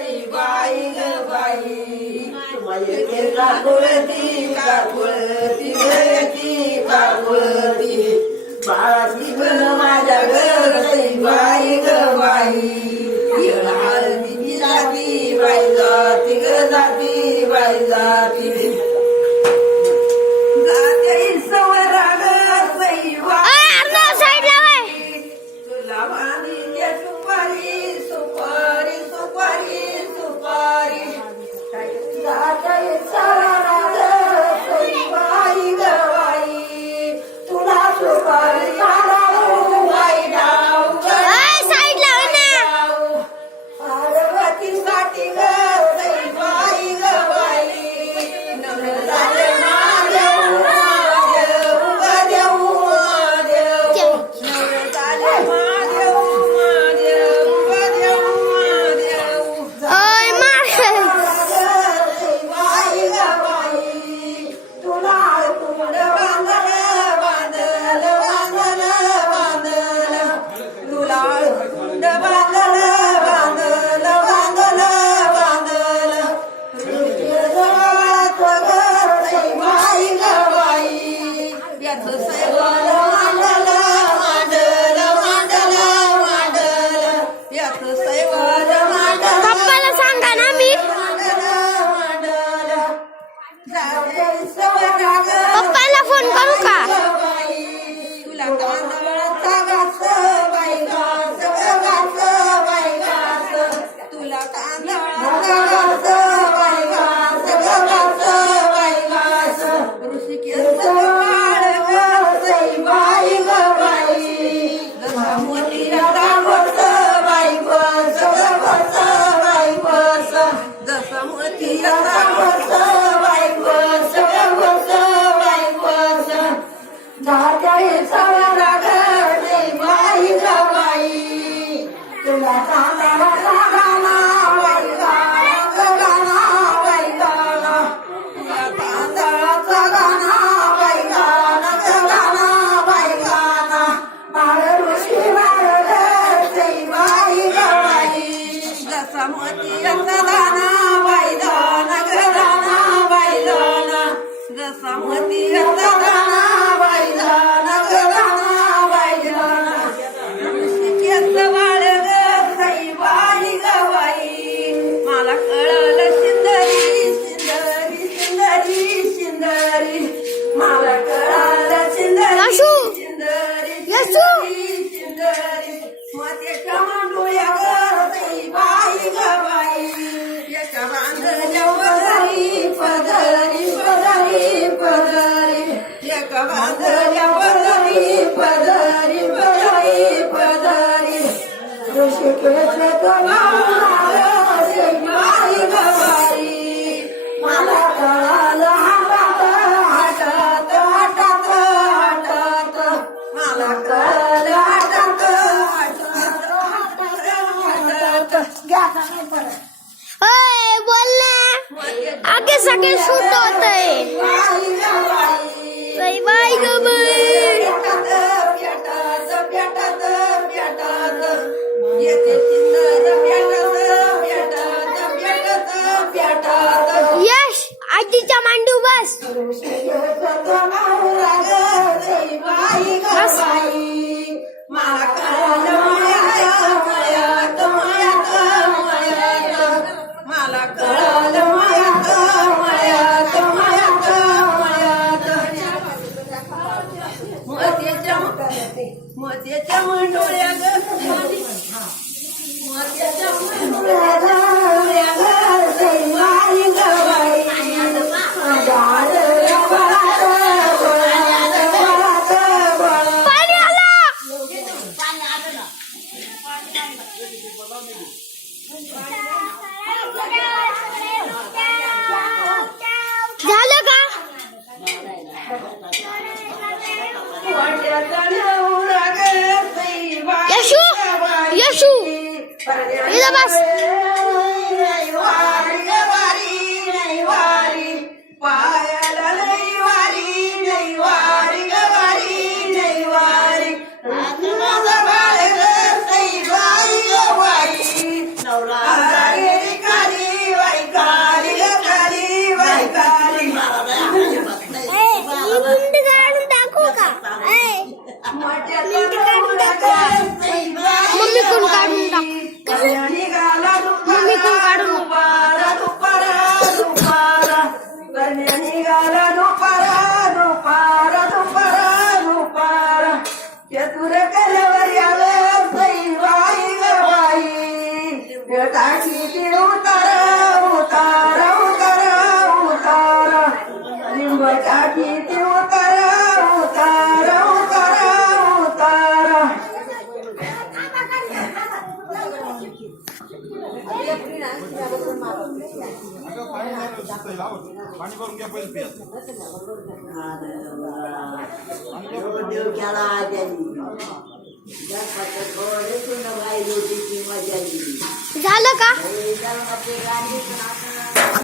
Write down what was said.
बाई ग बाई माझे काकुळती काकुळती गती काकुळती बाळाची बन माझ्या घरी बाई ग बाई हळदी जाती बाई जाती ग जाती बाई जाती जाते सवरा ग सई तुला वाणी दे सुपारी सुपारी सुपारी सुपारी जाते सवरा ग सई बाई ग बाई तुला सुपारी काढाऊ बाई डाऊ पार्वतीसाठी ग सई बाई ग बाई नवरा झाले महादेव महादेव ग देऊ महादेव नवरा झाले महादेव महादेव ग देऊ महादेव सई बाई ग बाई तुला कुंड बांधल बांधल बांधल बांधल तुला कुंड बांधल बांधल बांधल बांधल सई बाई ग बाई याच सैवाल मांडल मांडल मांडल मांडल याच सैवाल मांडल पप्पाला सांगा ना मी मांडल मांडल जाते सवरा ग पप्पाला फोन करू का तुला तांदळाचा घास बाई घास घास बाई घास तुला तांदळाचा घास बाई घास घास बाई घास ऋषिकेश काळ ग सई बाई ग बाई जसा मोतीला बस by bus bus by bus जसा मोतीला बस by bus bus by bus जाते सवरा ग सई बाई ग बाई तुला तांदळाचा गाणा बाई गाणा बाई गाणा तुला तांदळाचा गाणा बाई गाणा बाई गाणा बाळ ऋषी बाळ ग सई बाई ग बाई जसा मोतीचा दाना बाई दाना ग दाना बाई दाना जसा मोतीचा दाना बाई दाना ग दाना बाई दाना ऋषिकेश बाळ ग सई बाई ग बाई मला कळलं सिंदरी सिंदरी सिंदरी सिंदरी मला कळलं सिंदरी यशू! सिंदरी यशू! सिंदरी सिंदरी मोत्याच्या मांडोळ्या ग सई बाई ग बाई याच्या बांधल्या पदरी पदरी पदरी पदरी एका बांधल्या पदरी पदरी पदरी पदरी ऋषिकेश सई बाई ग बाई मला कळालं हातात हातात हातात हातात मला कळालं हातात हातात हातात हातात ओय बोल ना आगे सगळे शूट होतंय सई बाई ग बाई यश आजीच्या मांडू बस मला कळलं मयात मयात मयात मयात मला कळलं मयात मयात मयात मयात मोत्याच्या मंडोळ्या ग मोत्याच्या मंडोळ्या ग सई बाई ग बाई माझ्या बाळात बाळात बाळात पाणी आलं झालं का यशू यशू इथं बस पायाला लई वारी नाही वारी ग वारी नाही वारी माझा बाळ ग सई बाई ग बाई नवरा मम्मी कोण काढून टाक. निघाला मम्मी कोण काढून दुपारा दुपारा दुपारा कन्या निघाला दुपारा दुपारा दुपारा दुपारा चतुर कलवर यावर सई बाई ग बाई टाकी ती उतारा उतारा उतारा उतारा लिंब टाकी ती उतारा उतारा उतारा उतारा पाणी भरून घ्या पहिले पिया. देव केला त्यांनी थोडे सुंदर बाई होती ती मजा दिली झालं का? जन्माचे गाणी